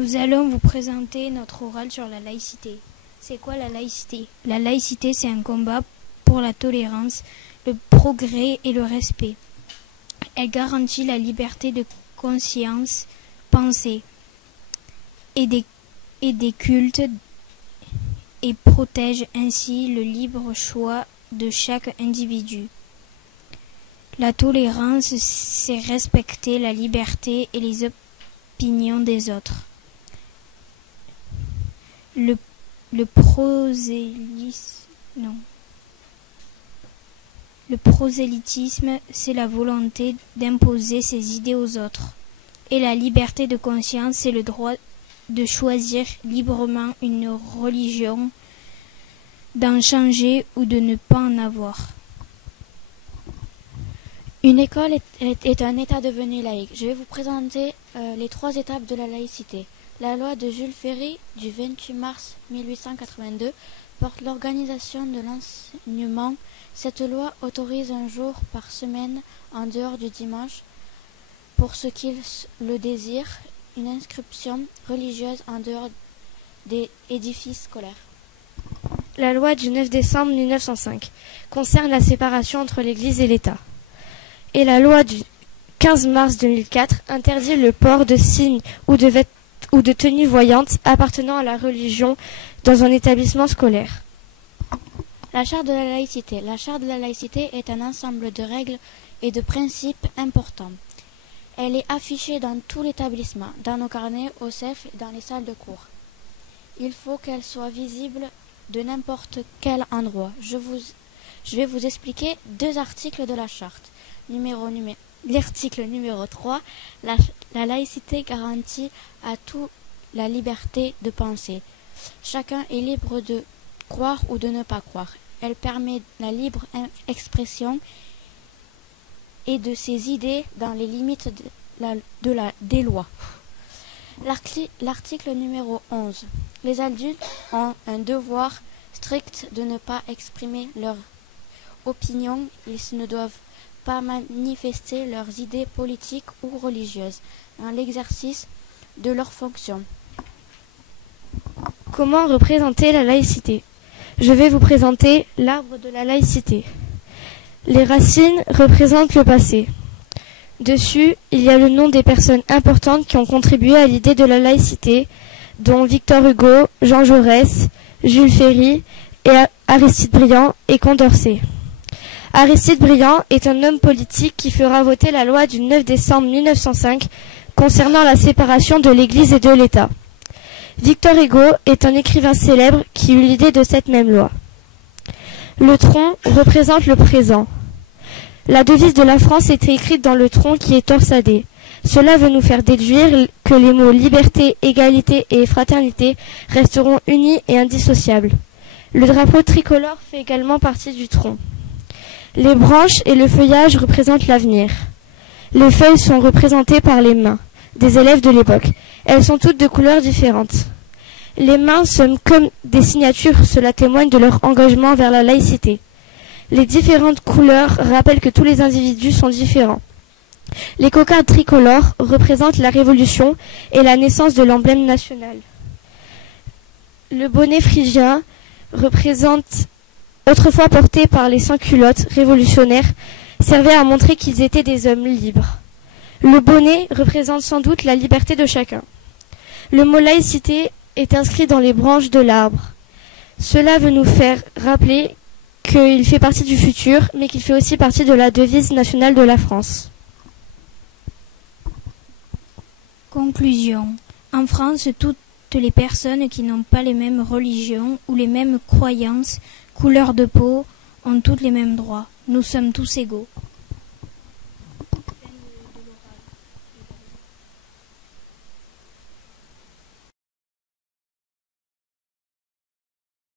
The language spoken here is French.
Nous allons vous présenter notre oral sur la laïcité. C'est quoi la laïcité? La laïcité, c'est un combat pour la tolérance, le progrès et le respect. Elle garantit la liberté de conscience, pensée et des cultes et protège ainsi le libre choix de chaque individu. La tolérance, c'est respecter la liberté et les opinions des autres. Le prosélytisme, c'est la volonté d'imposer ses idées aux autres. Et la liberté de conscience, c'est le droit de choisir librement une religion, d'en changer ou de ne pas en avoir. Une école est un État devenu laïque. Je vais vous présenter les 3 étapes de la laïcité. La loi de Jules Ferry du 28 mars 1882 porte l'organisation de l'enseignement. Cette loi autorise un jour par semaine, en dehors du dimanche, pour ceux qui le désirent, une inscription religieuse en dehors des édifices scolaires. La loi du 9 décembre 1905 concerne la séparation entre l'Église et l'État. Et la loi du 15 mars 2004 interdit le port de signes ou de tenues voyantes appartenant à la religion dans un établissement scolaire. La charte de la laïcité. La charte de la laïcité est un ensemble de règles et de principes importants. Elle est affichée dans tout l'établissement, dans nos carnets, au CEF et dans les salles de cours. Il faut qu'elle soit visible de n'importe quel endroit. Je vais vous expliquer 2 articles de la charte. L'article numéro 3, la laïcité garantit à tous la liberté de penser. Chacun est libre de croire ou de ne pas croire. Elle permet la libre expression et de ses idées dans les limites des lois. L'article numéro 11. Les adultes ont un devoir strict de ne pas exprimer leur opinion. Ils ne doivent pas manifester leurs idées politiques ou religieuses dans l'exercice de leurs fonctions. Comment représenter la laïcité? Je vais vous présenter l'arbre de la laïcité. Les racines représentent le passé. Dessus, il y a le nom des personnes importantes qui ont contribué à l'idée de la laïcité, dont Victor Hugo, Jean Jaurès, Jules Ferry et Aristide Briand et Condorcet. Aristide Briand est un homme politique qui fera voter la loi du 9 décembre 1905 concernant la séparation de l'Église et de l'État. Victor Hugo est un écrivain célèbre qui eut l'idée de cette même loi. Le tronc représente le présent. La devise de la France est écrite dans le tronc qui est torsadé. Cela veut nous faire déduire que les mots liberté, égalité et fraternité resteront unis et indissociables. Le drapeau tricolore fait également partie du tronc. Les branches et le feuillage représentent l'avenir. Les feuilles sont représentées par les mains des élèves de l'époque. Elles sont toutes de couleurs différentes. Les mains sont comme des signatures, cela témoigne de leur engagement vers la laïcité. Les différentes couleurs rappellent que tous les individus sont différents. Les cocardes tricolores représentent la Révolution et la naissance de l'emblème national. Le bonnet phrygien représente, autrefois porté par les sans-culottes révolutionnaires, servait à montrer qu'ils étaient des hommes libres. Le bonnet représente sans doute la liberté de chacun. Le mot laïcité est inscrit dans les branches de l'arbre. Cela veut nous faire rappeler qu'il fait partie du futur, mais qu'il fait aussi partie de la devise nationale de la France. Conclusion. En France, toutes les personnes qui n'ont pas les mêmes religions ou les mêmes croyances, couleur de peau, ont toutes les mêmes droits. Nous sommes tous égaux.